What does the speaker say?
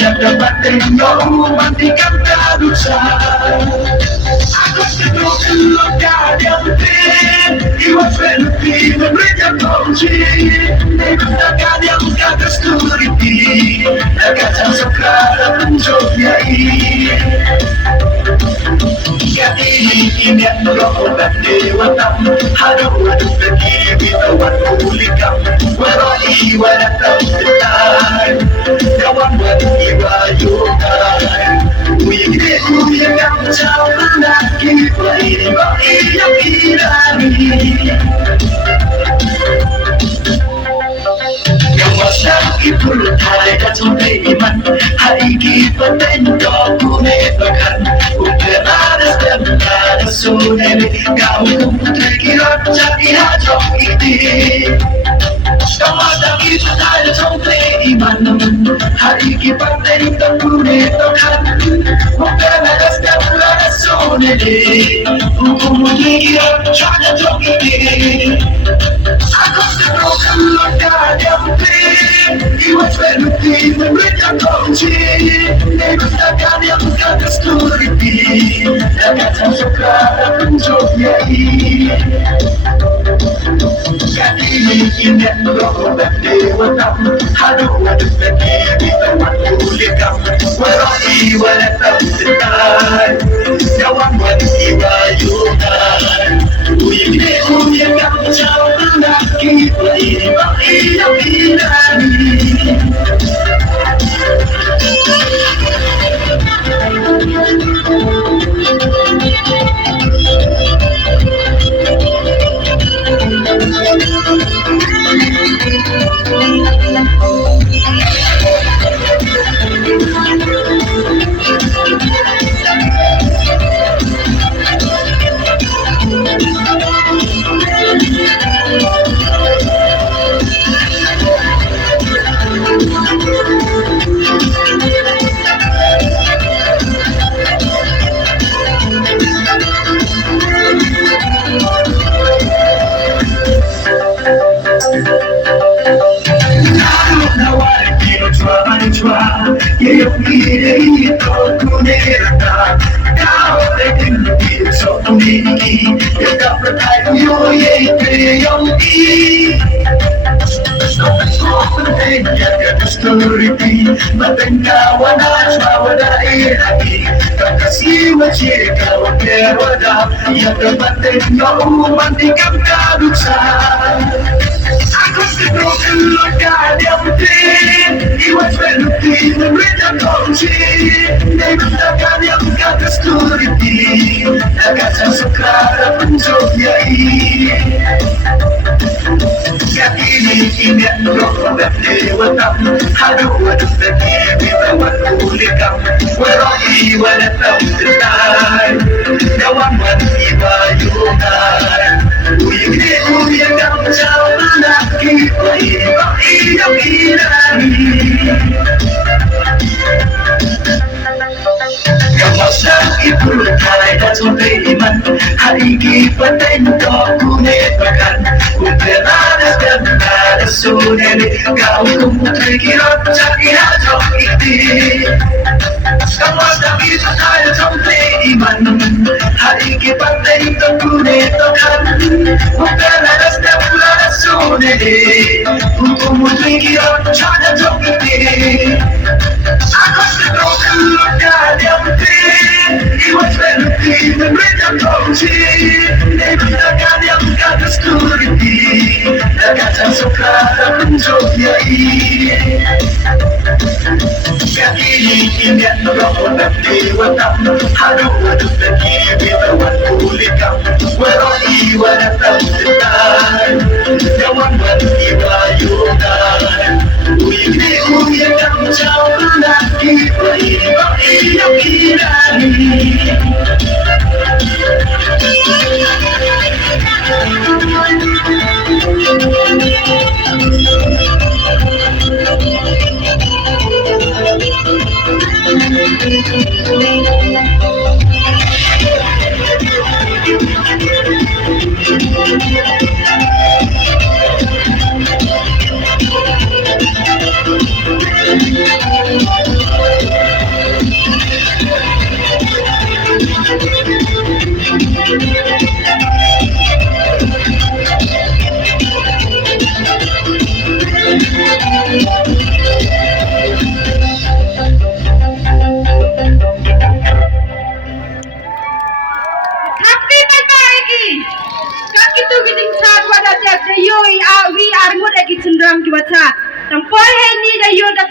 Yang dapat tengok mantikan kadusa. Aku sedang keluar yang penting. Iwas penting memberikan kunci. Memberikan yang kata security. Kata sekarang mencobai. Kati ini merobat dewata. Harum waduk lagi bitawan kulikam. Warai wadatau setan. Kawan berkiwayukan. Uyang yang jauh lagi Bayi yang irani Yang masang ipul Hai kacau iman Hai kipan dan kune bahkan Bukan ada dan ada sunene Kau putri kirot jadi hajok ini Kamadang itu ada sampai iman Hari kipat dari tempune tokan Bukan ada setiap ada sonede Hukum kira cara jok ini Aku sedang keluar yang penting Iwas penting memberikan kunci Memberikan yang kata security Dan kata sekarang mencobai Kati ini merobat dewata Haduh waduk lagi bitawan kulikam Warai wadatau setan Kawan berkiwayukan Uyang yang jauh lagi Bayi yang irani Yang ini itu kuneraka Kau tekan di sotong ini Yang tak percaya yo ye yang ini Penting jaga security Batang kawan asma lagi Kakasih wajib kawan kerwada Yang dapat tengok mantikan kaduksa Aku sedang keluar yang penting Iwas penting memberikan kunci Memberikan yang kata security Kata sekarang mencobai Kati ini merobat dewata Haduh waduk lagi bitawan kulikam Warai wadatau setan Kawan berkiwayukan Uyang yang jauh lagi Bayi yang irani Yang masang ipul Hai kacau iman Hari kipan dan kune bahkan Bukan ada dan ada sunene Kau putri kirot jadi hajok ini Kamadang itu ada sampai iman Hari kipat dan kune tokan Bukan ada setiap ada sunene Hukum putri kirot jadi hajok ini Aku sedang keluar yang penting Iwas penting memberikan kunci Memberikan yang kata security Sofia Kaki roho na dewata Haru wadutaki Bita watulika Wero iwa na tamsitan Yawan iwa yunan Uigri uya kamchao laki Waiba iyo kirani Cenderung kiwata. Tampoi hai ni da yo da